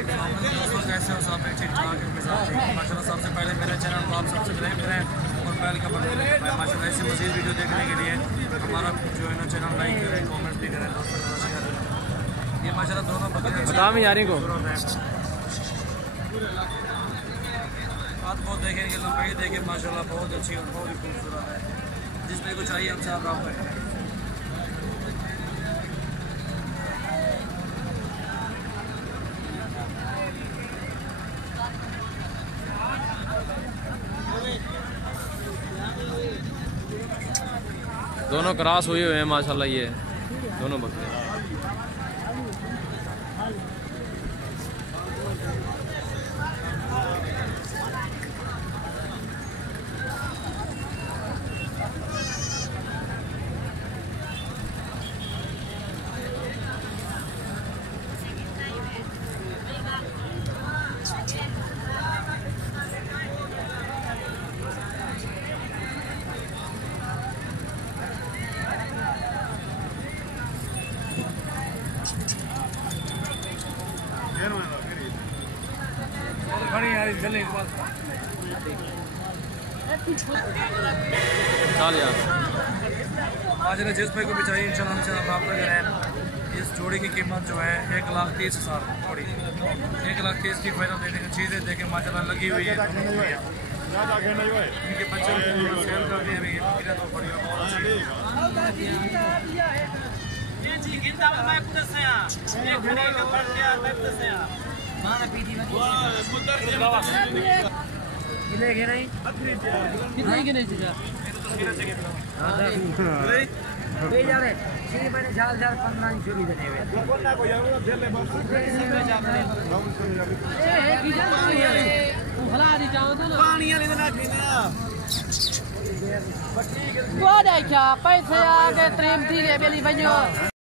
दोस्तों कैसे हो सब? ठीक ठाक माशाल्लाह। सबसे पहले मेरे चैनल को आप सब्सक्राइब करें और बेल का बटन दबाएं माशाल्लाह। ऐसी मज़ीद वीडियो देखने के लिए हमारा जो है ना चैनल लाइक करें, कमेंट भी करें दोस्तों। ये माशाल्लाह दोनों बकरियां बता में यारी को बात बहुत देखें कि लंबाई देखें माशाल्लाह बहुत अच्छी और बहुत ही खूबसूरत है। जिसमें कुछ चाहिए हमसे आप रब्ता करें। दोनों क्रॉस हुए हुए हैं माशाल्लाह। ये दोनों बकरे चल यार आज ने जिस पे को भी चाहिए इंशाल्लाह हमसे आप रब्ता करें। इस जोड़ी की कीमत जो है 1,30,000 जोड़ी, 1,30,000 की फायदा देने की चीज़ें देखें माशाल्लाह लगी हुई है। इनके बच्चे सेल कर दिए अभी तो बढ़िया बहुत पैसे आगे ट्रेन थी ले बेली बनो